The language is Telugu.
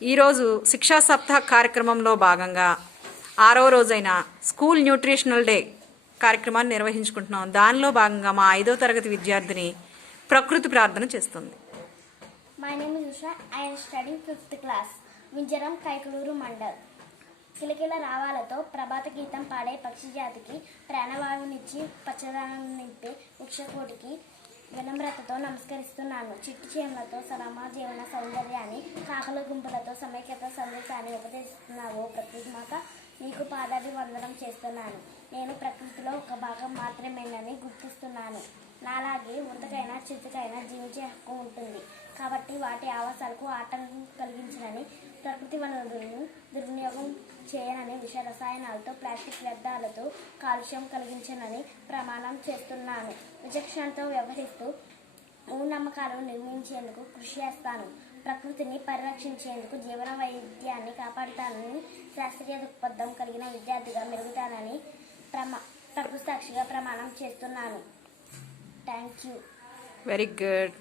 ఈరోజు శిక్షా సప్తాహ కార్యక్రమంలో భాగంగా 6వ రోజైన స్కూల్ న్యూట్రిషనల్ డే కార్యక్రమాన్ని నిర్వహించుకుంటున్నాం. దానిలో భాగంగా మా 5వ తరగతి విద్యార్థిని ప్రకృతి ప్రార్థన చేస్తుంది. My name is Usha. I am studying 5th class. Vinjaram Kaikaluru mandal. కిలకిల రావాలతో ప్రభాత గీతం పాడే పక్షి జాతికి ప్రాణవాయువునిచ్చి పచ్చదనం నింపే వృక్షకోటికి వినమ్రతతో నమస్కరిస్తున్నాను. చిట్టి చేమలతో సమాజ జీవన సౌందర్యాన్ని, కాకల గుంపులతో సమైక్యత సందేశాన్ని ఉపదేశిస్తున్నావు. ప్రకృతి మాత, నీకు పాదాది వందనం చేస్తున్నాను. నేను ప్రకృతిలో ఒక భాగం మాత్రమేనని గుర్తిస్తున్నాను. నాలాగే ఉడతకైనా చిరుతకైనా జీవించే హక్కు ఉంటుంది. కాబట్టి వాటి ఆవాసాలకు ఆటంకం కలిగించనని, ప్రకృతి వనరులను దుర్వినియోగం చేయనని, విష రసాయనాలతో, ప్లాస్టిక్ వ్యర్థాలతో కాలుష్యం కలిగించనని ప్రమాణం చేస్తున్నాను. విచక్షణతో వ్యవహరిస్తూ మూఢనమ్మకాలను నిర్మించేందుకు కృషి చేస్తాను. ప్రకృతిని పరిరక్షించేందుకు జీవన వైవిధ్యాన్ని కాపాడుతానని, శాస్త్రీయ దృక్పథం కలిగిన విద్యార్థిగా మెరుగుతానని ప్రకృతి సాక్షిగా ప్రమాణం చేస్తున్నాను. Thank you. Very good.